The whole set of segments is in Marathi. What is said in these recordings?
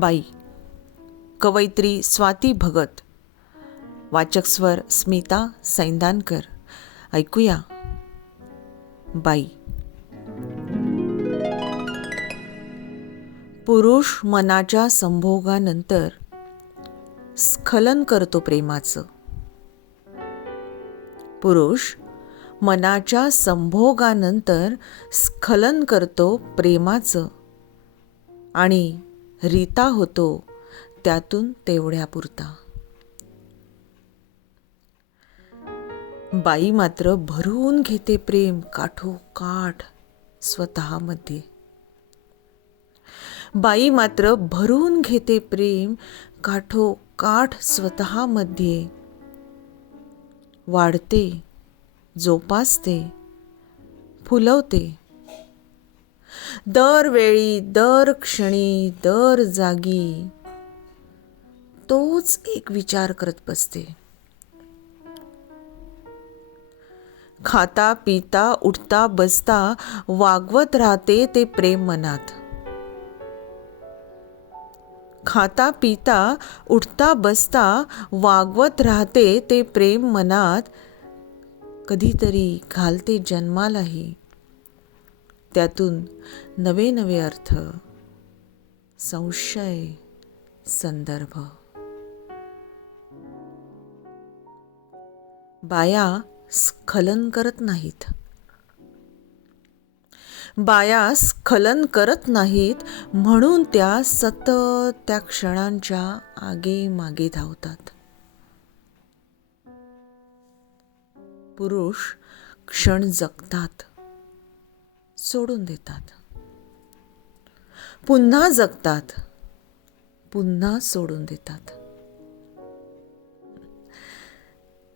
बाई, कवयित्री स्वाती भगत. वाचक स्वर स्मिता सैंदानकर. ऐकूया बाई. पुरुष मनाच्या संभोगानंतर स्खलन करतो प्रेमाचं. पुरुष मनाच्या संभोगानंतर स्खलन करतो प्रेमाचं आणि रीता होतो त्यातून तेवढ्यापुरता. बाई मात्र भरून घेते प्रेम काठोकाठ स्वतःमध्ये. बाई मात्र भरून घेते प्रेम काठोकाठ स्वतःमध्ये. वाढते, जोपासते, फुलवते. दरवेळी, दर क्षणी, दर जागी तोच एक विचार करत बसते. खाता पिता उठता बसता वागवत राहते ते प्रेम मनात. खाता पिता उठता बसता वागवत राहते ते प्रेम मनात. कधीतरी घालते जन्मालाही त्यातून नवे नवे अर्थ, संशय, संदर्भ. बाया स्खलन करत नाहीत. बाया स्खलन करत नाहीत म्हणून त्या सतत त्या क्षणांच्या आगे मागे धावतात. पुरुष क्षण जगतात, सोडून देतात. पुन्हा जगतात, पुन्हा सोडून देतात.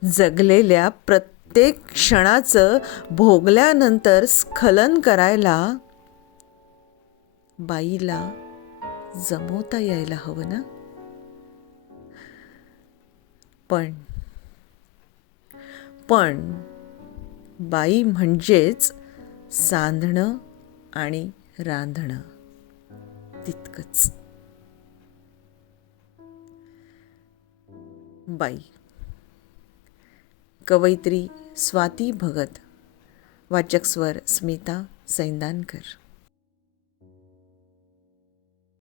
जगलेल्या प्रत्येक क्षणाचं भोगल्यानंतर स्खलन करायला बाईला जमवता यायला हवं ना. पण बाई म्हणजेच सांधणं आणि रांधणं तितकंच. बाई. कवयित्री स्वाती भगत. वाचक स्वर स्मिता सैंदानकर.